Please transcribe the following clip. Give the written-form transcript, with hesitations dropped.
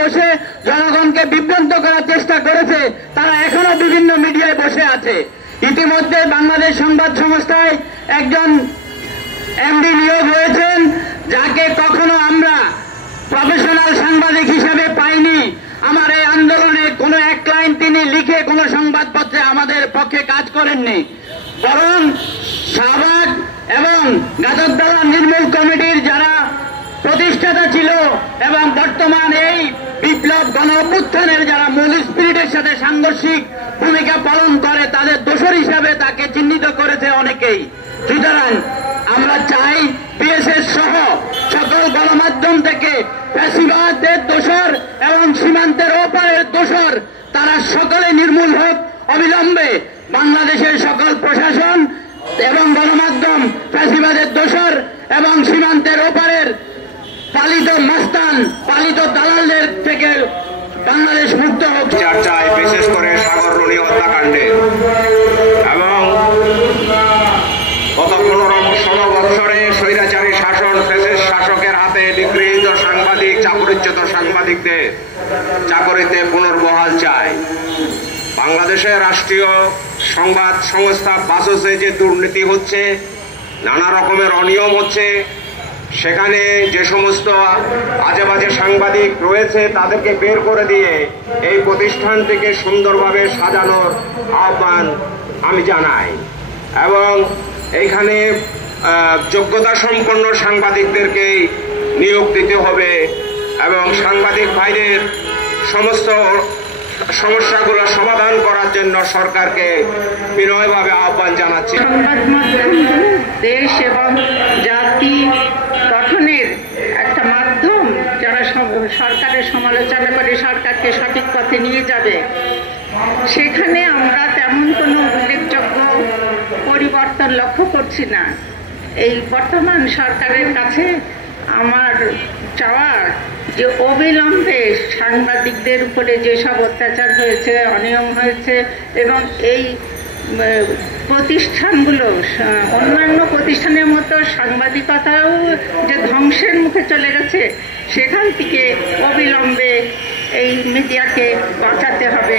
বসে জনগণকে বিভ্রান্ত করার চেষ্টা করেছে, তারা এখনো বিভিন্ন মিডিয়ায় বসে আছে। ইতিমধ্যে বাংলাদেশ সংবাদ সংস্থায় একজন এমডি নিয়োগ হয়েছেন, যাকে কখনো আমরা প্রফেশনাল সাংবাদিক হিসাবে পাইনি। আমার এই আন্দোলনে কোনো এক লাইন তিনি লিখে কোনো সংবাদপত্রে আমাদের পক্ষে কাজ করেননি, বরং শাহবাগ এবং গাজরতলা নির্মূল কমিটির যারা প্রতিষ্ঠাতা ছিল এবং বর্তমান এই বিপ্লব গণ অভ্যুত্থানের যারা মূল স্পিরিটের সাথে সাংঘর্ষিক ভূমিকা পালন করে, তাদের দোষর হিসাবে তাকে চিহ্নিত করেছে অনেকেই। সুতরাং আমরা চাই বিএসএস সহ সকল গণমাধ্যম থেকে ফ্যাসিবাদের দোষর এবং সীমান্তের ওপারের দোষর তারা সকলে নির্মূল হোক অবিলম্বে। বাংলাদেশের সকল প্রশাসন এবং গণমাধ্যম ফ্যাসিবাদের দোষর এবং সীমান্তের ওপারের পালিত মাস্তান, পালিত দালালদের থেকে বাংলাদেশ মুক্ত হোক। চর্চায় বিশেষ করে সাগর রনি হত্যাকাণ্ডে এবং গত 15-16 বছরে স্বৈরাচারী শাসন, ফ্যাসিস্ট শাসকের হাতে নিগৃহীত সাংবাদিক, চাকরিচ্যুত সাংবাদিকদের চাকরিতে পুনর্বহাল চায়। বাংলাদেশের রাষ্ট্রীয় সংবাদ সংস্থা বাসসে যে দুর্নীতি হচ্ছে, নানা রকমের অনিয়ম হচ্ছে, সেখানে যে সমস্ত আজেবাজে সাংবাদিক রয়েছে তাদেরকে বের করে দিয়ে এই প্রতিষ্ঠানটিকে সুন্দরভাবে সাজানোর আহ্বান আমি জানাই এবং এইখানে যোগ্যতা সম্পন্ন সাংবাদিকদেরকেই নিয়োগ দিতে হবে এবং সাংবাদিক ভাইদের সমস্ত সমস্যাগুলো সমাধান করার জন্য সরকারকে বিনয়ভাবে আহ্বান জানাচ্ছি। সংবাদ মাধ্যমগুলো দেশ এবং জাতি গঠনের একটা মাধ্যম, যারা সরকারের সমালোচনা করে সরকারকে সঠিক পথে নিয়ে যাবে, সেখানে আমরা তেমন কোনো উল্লেখযোগ্য পরিবর্তন লক্ষ্য করছি না। এই বর্তমান সরকারের কাছে আমার চাওয়ার যে অবিলম্বে সাংবাদিকদের উপরে যেসব অত্যাচার হয়েছে, অনিয়ম হয়েছে এবং এই প্রতিষ্ঠানগুলো অন্যান্য প্রতিষ্ঠানের মতো সাংবাদিকতাও যে ধ্বংসের মুখে চলে গেছে, সেখান থেকে অবিলম্বে এই মিডিয়াকে বাঁচাতে হবে।